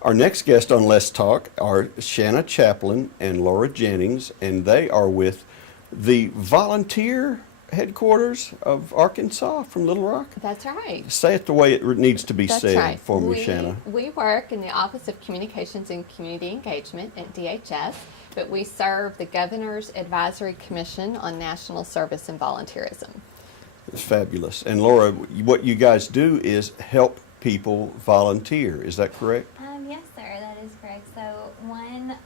Our next guest on Let's Talk are Shana Chaplin and Laura Jennings, and they are with the volunteer headquarters of Arkansas from Little Rock. That's right. Say it the way it needs to be That's said right. for me, Shana. We work in the Office of Communications and Community Engagement at DHS, but we serve the Governor's Advisory Commission on National Service and Volunteerism. It's fabulous. And Laura, what you guys do is help people volunteer. Is that correct? Yes, sir, that is correct. So one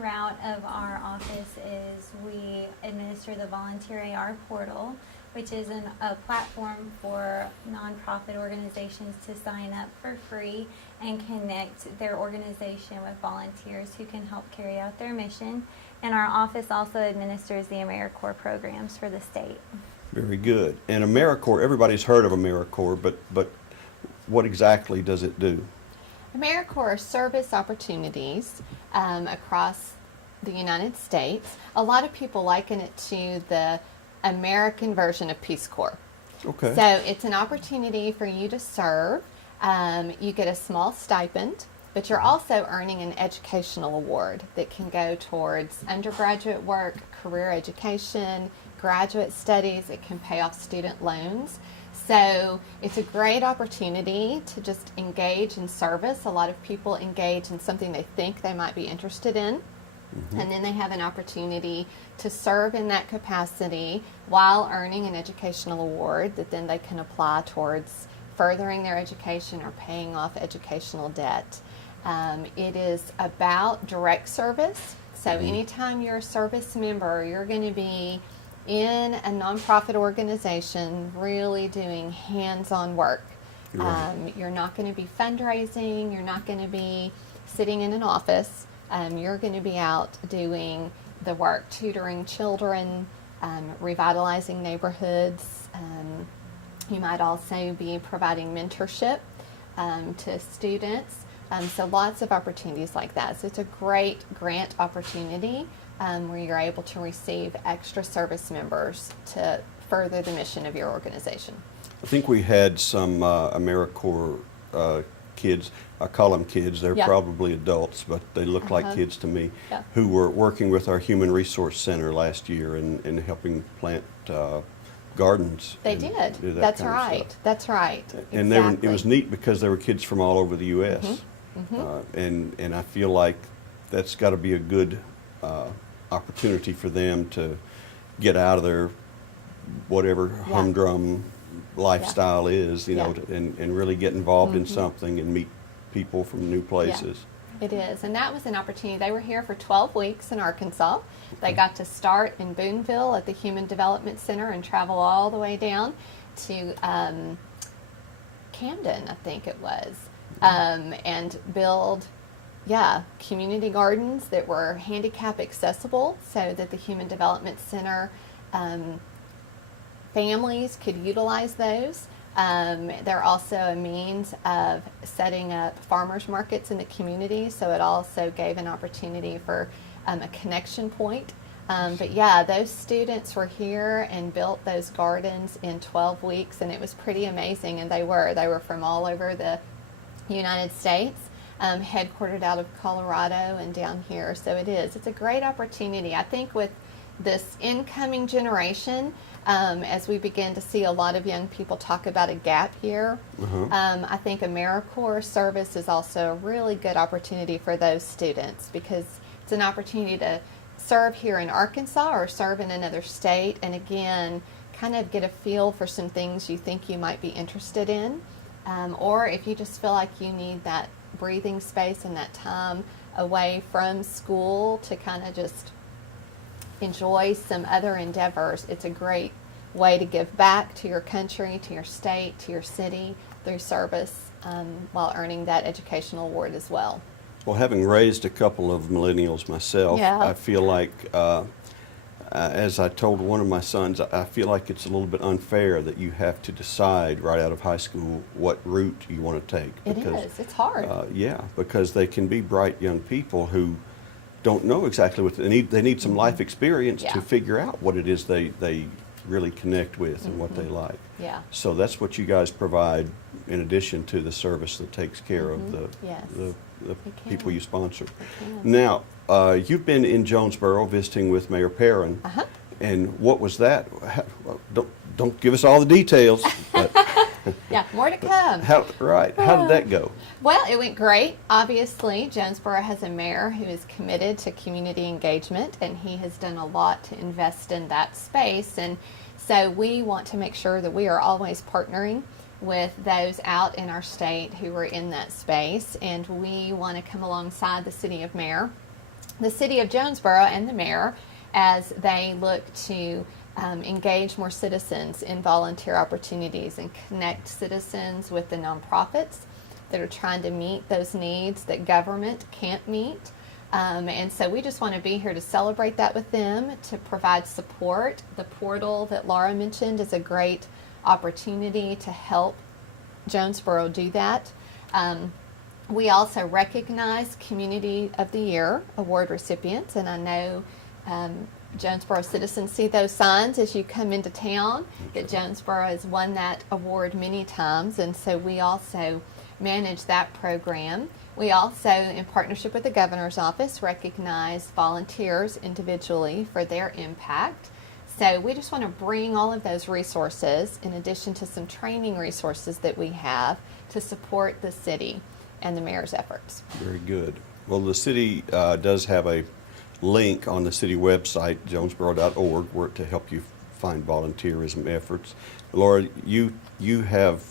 route of our office is we administer the Volunteer AR portal, which is a platform for nonprofit organizations to sign up for free and connect their organization with volunteers who can help carry out their mission. And our office also administers the AmeriCorps programs for the state. Very good. And AmeriCorps, everybody's heard of AmeriCorps, but what exactly does it do? AmeriCorps service opportunities across the United States. A lot of people liken it to the American version of Peace Corps. Okay. So it's an opportunity for you to serve. You get a small stipend, but you're also earning an educational award that can go towards undergraduate work, career education, graduate studies. It can pay off student loans. So it's a great opportunity to just engage in service. A lot of people engage in something they think they might be interested in, and then they have an opportunity to serve in that capacity while earning an educational award that then they can apply towards furthering their education or paying off educational debt. It is about direct service. So anytime you're a service member, you're going to be in a nonprofit organization really doing hands-on work. Right. You're not going to be fundraising, you're not going to be sitting in an office, you're going to be out doing the work, tutoring children, revitalizing neighborhoods. You might also be providing mentorship to students. So lots of opportunities like that. So it's a great grant opportunity where you're able to receive extra service members to further the mission of your organization. I think we had some AmeriCorps kids, I call them kids, they're Yeah. probably adults, but they look like kids to me, Yeah. who were working with our Human Resource Center last year and helping plant gardens. They and did. do that That's kind of right. stuff. That's right. And Exactly. it was neat because they were kids from all over the U.S. And I feel like that's got to be a good opportunity for them to get out of their whatever humdrum lifestyle is, you know, and really get involved in something and meet people from new places. It is, and that was an opportunity. They were here for 12 weeks in Arkansas. They got to start in Boonville at the Human Development Center and travel all the way down to Camden, I think it was, and build, community gardens that were handicap accessible so that the Human Development Center families could utilize those. They're also a means of setting up farmers markets in the community, so it also gave an opportunity for a connection point. But those students were here and built those gardens in 12 weeks, and it was pretty amazing. And they were from all over the United States, headquartered out of Colorado and down here. So it's a great opportunity. I think with this incoming generation, as we begin to see a lot of young people talk about a gap year, I think AmeriCorps service is also a really good opportunity for those students because it's an opportunity to serve here in Arkansas or serve in another state, and again, kind of get a feel for some things you think you might be interested in, or if you just feel like you need that breathing space and that time away from school to kind of just enjoy some other endeavors. It's a great way to give back to your country, to your state, to your city through service while earning that educational award as well. Well, having raised a couple of millennials myself, I feel like, as I told one of my sons, I feel like it's a little bit unfair that you have to decide right out of high school what route you want to take. Because, it is. It's hard. Because they can be bright young people who don't know exactly what they need. They need some life experience to figure out what it is they really connect with and what they like. Yeah. So that's what you guys provide in addition to the service that takes care of the, Yes. the We can. people you sponsor. can. Now, you've been in Jonesboro visiting with Mayor Perrin. Uh-huh. And what was that? Well, don't give us all the details. But Yeah, more to come. how did that go? Well, it went great. Obviously, Jonesboro has a mayor who is committed to community engagement, and he has done a lot to invest in that space. And so we want to make sure that we are always partnering with those out in our state who are in that space, and we want to come alongside the city of Jonesboro and the mayor as they look to engage more citizens in volunteer opportunities and connect citizens with the nonprofits that are trying to meet those needs that government can't meet. And so we just want to be here to celebrate that with them, to provide support. The portal that Laura mentioned is a great opportunity to help Jonesboro do that. We also recognize Community of the Year award recipients, and I know Jonesboro citizens see those signs as you come into town that Jonesboro has won that award many times, and so we also manage that program. We also, in partnership with the governor's office, recognize volunteers individually for their impact. So we just want to bring all of those resources in addition to some training resources that we have to support the city and the mayor's efforts. Very good. Well, the city does have a link on the city website, jonesboro.org, where to help you find volunteerism efforts. Laura, you have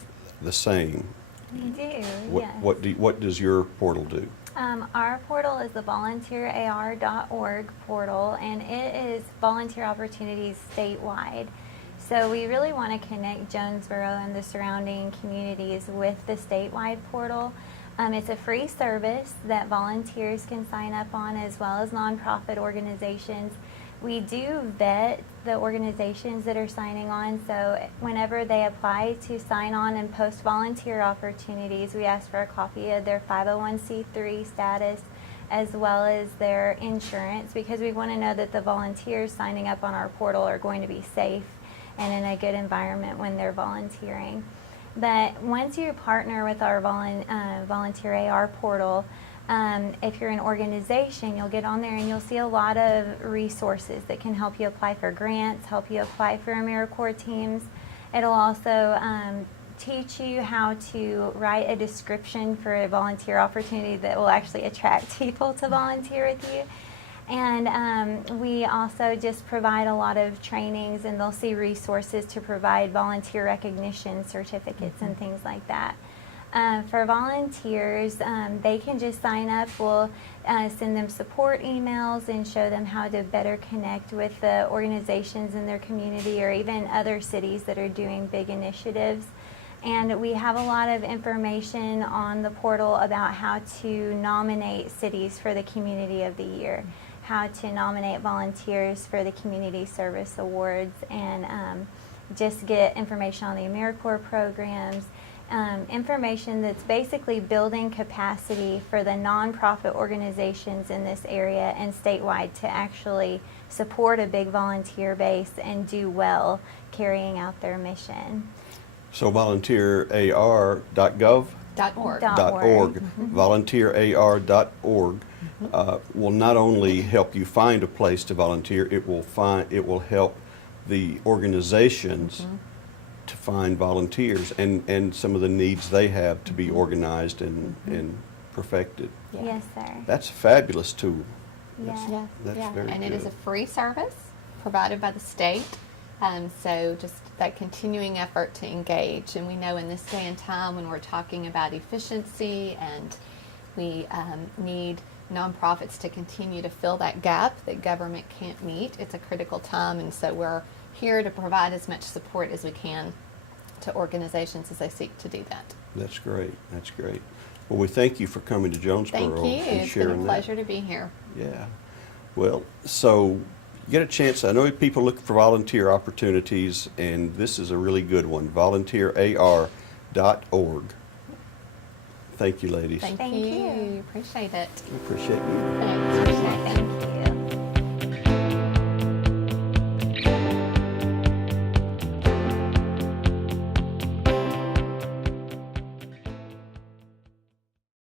the same. We do, yes. What does your portal do? Our portal is the volunteerar.org portal, and it is volunteer opportunities statewide. So we really want to connect Jonesboro and the surrounding communities with the statewide portal. It's a free service that volunteers can sign up on, as well as nonprofit organizations. We do vet the organizations that are signing on, so whenever they apply to sign on and post volunteer opportunities, we ask for a copy of their 501c3 status as well as their insurance, because we want to know that the volunteers signing up on our portal are going to be safe and in a good environment when they're volunteering. But once you partner with our Volunteer AR portal, if you're an organization, you'll get on there and you'll see a lot of resources that can help you apply for grants, help you apply for AmeriCorps teams. It'll also teach you how to write a description for a volunteer opportunity that will actually attract people to volunteer with you. And we also just provide a lot of trainings, and they'll see resources to provide volunteer recognition certificates and things like that. For volunteers, they can just sign up. We'll send them support emails and show them how to better connect with the organizations in their community or even other cities that are doing big initiatives. And we have a lot of information on the portal about how to nominate cities for the Community of the Year, how to nominate volunteers for the Community Service Awards, and just get information on the AmeriCorps programs, information that's basically building capacity for the nonprofit organizations in this area and statewide to actually support a big volunteer base and do well carrying out their mission. So volunteerar.gov? .org. Volunteerar.org will not only help you find a place to volunteer, it will help the organizations to find volunteers and some of the needs they have to be organized and perfected. Yeah. Yes, sir. That's a fabulous tool. Yeah. Yeah, That's yeah. very And it is good. a free service provided by the state. So just that continuing effort to engage. And we know in this day and time when we're talking about efficiency and we need nonprofits to continue to fill that gap that government can't meet, it's a critical time. And so we're here to provide as much support as we can to organizations as they seek to do that. That's great. That's great. Well, we thank you for coming to Jonesboro Thank you. and It's been a sharing pleasure to be here. that. Yeah. Well, so you get a chance. I know people look for volunteer opportunities, and this is a really good one. Volunteerar.org. Thank you, ladies. Thank Thank you. you. Appreciate it. We appreciate you. Thanks. Thank you.